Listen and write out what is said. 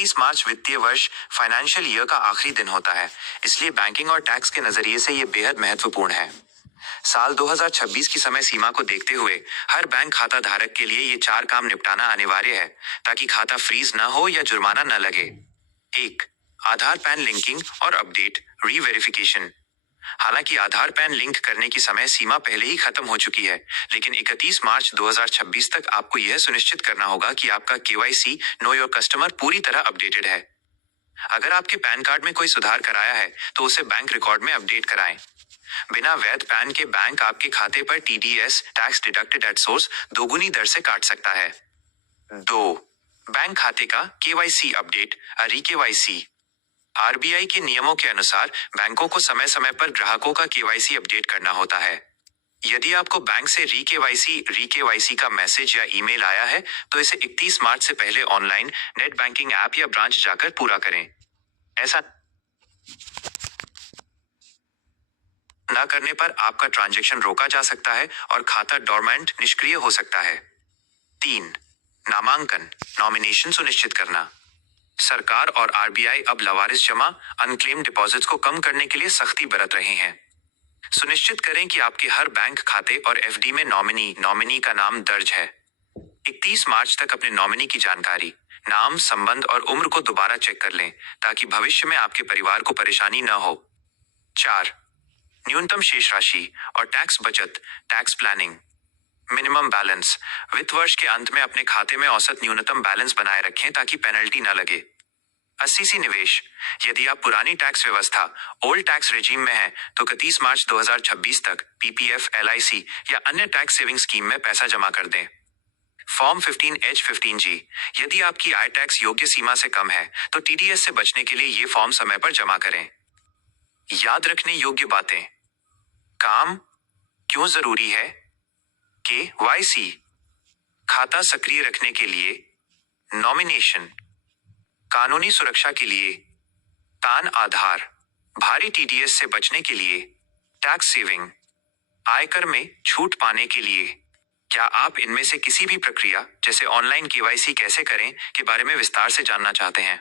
31 मार्च वित्तीय वर्ष financial year का आखिरी दिन होता है, इसलिए बैंकिंग और टैक्स के नजरिए से ये बेहद महत्वपूर्ण है। साल 2026 की समय सीमा को देखते हुए हर बैंक खाता धारक के लिए ये 4 काम निपटाना अनिवार्य है, ताकि खाता फ्रीज न हो या जुर्माना न लगे। 1. आधार पैन लिंकिंग और अपडेट री-वेरिफिकेशन। हालांकि आधार पैन लिंक करने की समय सीमा पहले ही खत्म हो चुकी है, लेकिन 31 मार्च 2026 तक आपको यह सुनिश्चित करना होगा कि आपका KYC नो योर कस्टमर पूरी तरह अपडेटेड है। अगर आपके पैन कार्ड में कोई सुधार कराया है तो उसे बैंक रिकॉर्ड में अपडेट कराएं। बिना वैध पैन के बैंक आपके खाते पर TDS tax deducted at source दोगुनी दर से काट सकता है। 2. बैंक खाते का KYC अपडेट री-KYC। RBI के नियमों के अनुसार बैंकों को समय समय पर ग्राहकों का KYC अपडेट करना होता है। यदि आपको बैंक से री-KYC का मैसेज या ईमेल आया है तो इसे 31 मार्च से पहले ऑनलाइन नेट बैंकिंग ऐप या ब्रांच जाकर पूरा करें। ऐसा न करने पर आपका ट्रांजैक्शन रोका जा सकता है और खाता डोरमेंट निष्क्रिय हो सकता है। 3. नामांकन नॉमिनेशन सुनिश्चित करना। सरकार और RBI अब लावारिस जमा अनक्लेम डिपॉजिट्स को कम करने के लिए सख्ती बरत रहे हैं। सुनिश्चित करें कि आपके हर बैंक खाते और FD में नॉमिनी का नाम दर्ज है। 31 मार्च तक अपने नॉमिनी की जानकारी, नाम, संबंध और उम्र को दोबारा चेक कर लें, ताकि भविष्य में आपके परिवार को परेशानी न हो। 4. न्यूनतम शेष राशि और टैक्स बचत टैक्स प्लानिंग। Minimum balance. वित्त वर्ष के अंत में अपने खाते में औसत न्यूनतम बैलेंस बनाए रखें ताकि पेनल्टी न लगे। 80 निवेश। यदि आप पुरानी टैक्स व्यवस्था ओल्ड टैक्स रेजिम में हैं, तो 31 मार्च 2026 तक PPF, LIC या अन्य टैक्स सेविंग स्कीम में पैसा जमा कर दें। Form 15H15G। यदि आपकी आय टैक्स योग्य सीमा से कम है तो TDS से बचने के लिए ये फॉर्म समय पर जमा करें। याद रखने योग्य बातें। काम क्यों जरूरी है? KYC खाता सक्रिय रखने के लिए, नॉमिनेशन कानूनी सुरक्षा के लिए, पैन आधार भारी TDS से बचने के लिए, टैक्स सेविंग आयकर में छूट पाने के लिए। क्या आप इनमें से किसी भी प्रक्रिया जैसे ऑनलाइन KYC कैसे करें के बारे में विस्तार से जानना चाहते हैं?